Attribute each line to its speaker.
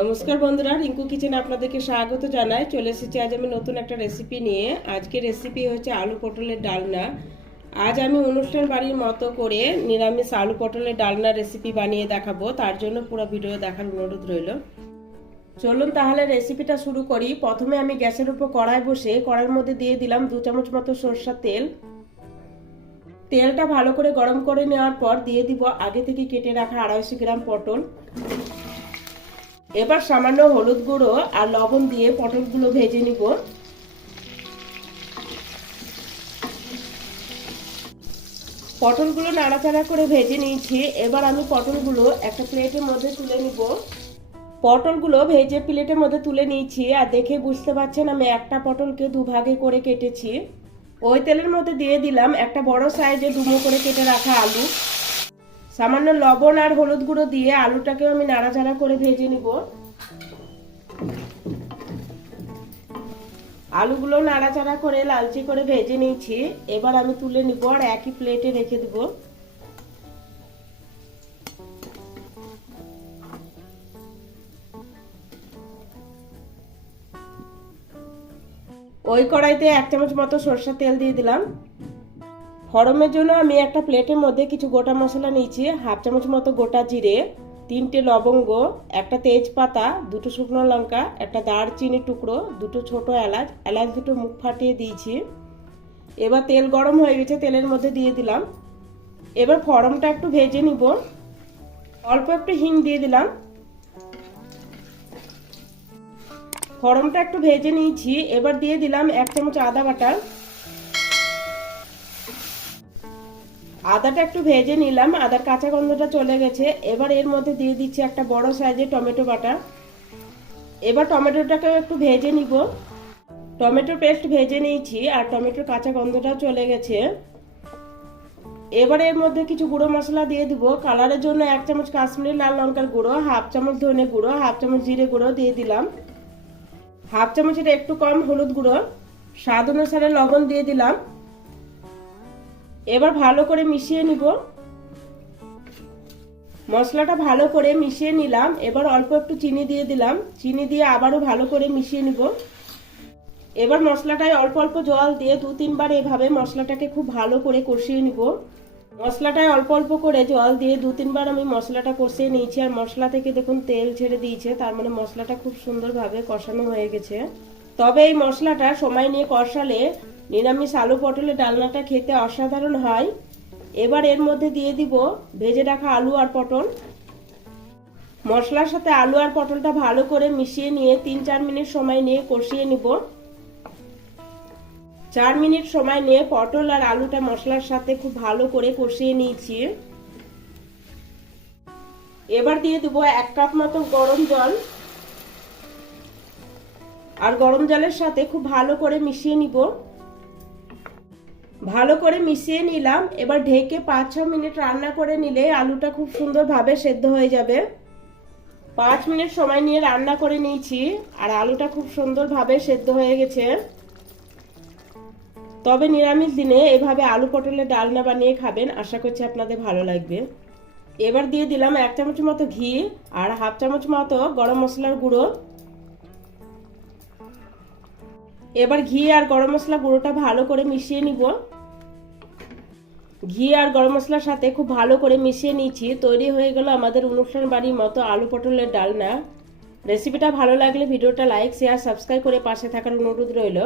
Speaker 1: নমস্কার বন্ধুরা, রিঙ্কু কিচেন আপনাদেরকে স্বাগত জানাই। চলে এসেছি আজ আমি নতুন একটা রেসিপি নিয়ে। আজকে রেসিপি হচ্ছে আলু পটলের ডালনা। আজ আমি অনুষ্ঠান বাড়ির মতো করে নিরামিষ আলু পটলের ডালনা রেসিপি বানিয়ে দেখাবো। তার জন্য পুরো ভিডিও দেখার অনুরোধ রইল। চলুন তাহলে রেসিপিটা শুরু করি। প্রথমে আমি গ্যাসের উপর কড়াই বসে কড়াইয়ের মধ্যে দিয়ে দিলাম দু চামচ মতো সরষার তেল। তেলটা ভালো করে গরম করে নেওয়ার পর দিয়ে দিব আগে থেকে কেটে রাখা আড়াইশো গ্রাম পটল। এবার সামান্য হলুদ গুঁড়ো আর লবণ দিয়ে পটলগুলো ভেজে নিব। পটলগুলো নাড়াচাড়া করে ভেজে নিয়েছি। এবার আমি পটলগুলো একটা প্লেটের মধ্যে তুলে নিব। পটলগুলো ভেজে প্লেটের মধ্যে তুলে নিয়েছি আর দেখে বুঝতে পারছেন আমি একটা পটলকে দুভাগে করে কেটেছি। ওই তেলের মধ্যে দিয়ে দিলাম একটা বড় সাইজে ডুমো করে কেটে রাখা আলু। সামান্য লবণ আর হলুদ গুঁড়ো দিয়ে আলুটাকেও আমি নাড়াচাড়া করে ভেজে নিব। আলুগুলো নাড়াচাড়া করে লালচে করে ভেজে নিয়েছি। এবার আমি তুলে নিব আর একই প্লেটে রেখে দেব। ওই কড়াইতে এক চামচ মতো সরষের তেল দিয়ে দিলাম। ফড়মের জন্য আমি একটা প্লেটের মধ্যে কিছু গোটা মশলা নিয়েছি, হাফ চামচ মতো গোটা জিরে, তিনটে লবঙ্গ, একটা তেজপাতা, দুটো শুকনো লঙ্কা, একটা দারচিনি টুকরো, দুটো ছোট এলাচ এলাচ দুটো মুখ ফাটিয়ে দিয়েছি। এবার তেল গরম হয়ে গেছে, তেলের মধ্যে দিয়ে দিলাম। এবার ফরমটা একটু ভেজে নিব। অল্প একটু হিং দিয়ে দিলাম। ফরমটা একটু ভেজে নিয়েছি। এবার দিয়ে দিলাম এক চামচ আদা বাটা। আদাটা একটু ভেজে নিলাম, আদার কাঁচা গন্ধটা চলে গেছে। এবার এর মধ্যে দিয়ে দিচ্ছি একটা বড় সাইজের টমেটো বাটা। এবার টমেটোটাকেও একটু ভেজে নিব। টমেটো পেস্ট ভেজে নিয়েছি আর টমেটোর কাঁচা গন্ধটাও চলে গেছে। এবার এর মধ্যে কিছু গুঁড়ো মশলা দিয়ে দিব। কালারের জন্য এক চামচ কাশ্মীরি লাল লঙ্কার গুঁড়ো, হাফ চামচ ধনে গুঁড়ো, হাফ চামচ জিরে গুঁড়ো দিয়ে দিলাম। হাফ চামচের একটু কম হলুদ গুঁড়ো। স্বাদ অনুসারে লবণ দিয়ে দিলাম। এবার ভালো করে মিশিয়ে নিব। মশলাটা ভালো করে মিশিয়ে নিলাম। এবার অল্প একটু চিনি দিয়ে দিলাম। চিনি দিয়ে আবারও ভালো করে মিশিয়ে নিব। এবার মশলাটায় অল্প অল্প জল দিয়ে দু তিনবার এভাবে মশলাটাকে খুব ভালো করে কষিয়ে নিব। মশলাটায় অল্প অল্প করে জল দিয়ে দু তিনবার আমি মশলাটা কষিয়ে নিয়েছি। আর মশলা থেকে দেখুন তেল ছেড়ে দিয়েছে। তার মানে মশলাটা খুব সুন্দরভাবে কষানো হয়ে গেছে। তবে এই মশলাটা সময় নিয়ে কষালে নিরামিষ আলু পটলের ডালনাটা খেতে অসাধারণ হয়। এবার এর মধ্যে দিয়ে দিব ভেজে রাখা আলু আর পটল। মশলার সাথে আলু আর পটলটা ভালো করে মিশিয়ে নিয়ে তিন চার মিনিট সময় নিয়ে কষিয়ে নিব। চার মিনিট সময় নিয়ে পটল আর আলুটা মশলার সাথে খুব ভালো করে কষিয়ে নিয়েছি। এবার দিয়ে দেবো এক কাপ মতো গরম জল। আর গরম জলের সাথে খুব ভালো করে মিশিয়ে নিব। ভালো করে মিশিয়ে নিলাম। এবার ঢেকে পাঁচ ছ মিনিট রান্না করে নিলে আলুটা খুব সুন্দরভাবে সেদ্ধ হয়ে যাবে। পাঁচ মিনিট সময় নিয়ে রান্না করে নিয়েছি আর আলুটা খুব সুন্দরভাবে সেদ্ধ হয়ে গেছে। তবে নিরামিষ দিনে এভাবে আলু পটলের ডালনা বানিয়ে খাবেন, আশা করছি আপনাদের ভালো লাগবে। এবার দিয়ে দিলাম এক চামচ মতো ঘি আর হাফ চামচ মতো গরম মশলার গুঁড়ো। এবার ঘি আর গরম মশলা গুঁড়োটা ভালো করে মিশিয়ে নিব। ঘি আর গরম মশলার সাথে খুব ভালো করে মিশিয়ে নিয়েছি। তৈরি হয়ে গেল আমাদের অনুষ্ঠান বাড়ির মতো আলু পটলের ডালনা। রেসিপিটা ভালো লাগলে ভিডিওটা লাইক শেয়ার সাবস্ক্রাইব করে পাশে থাকার অনুরোধ রইল।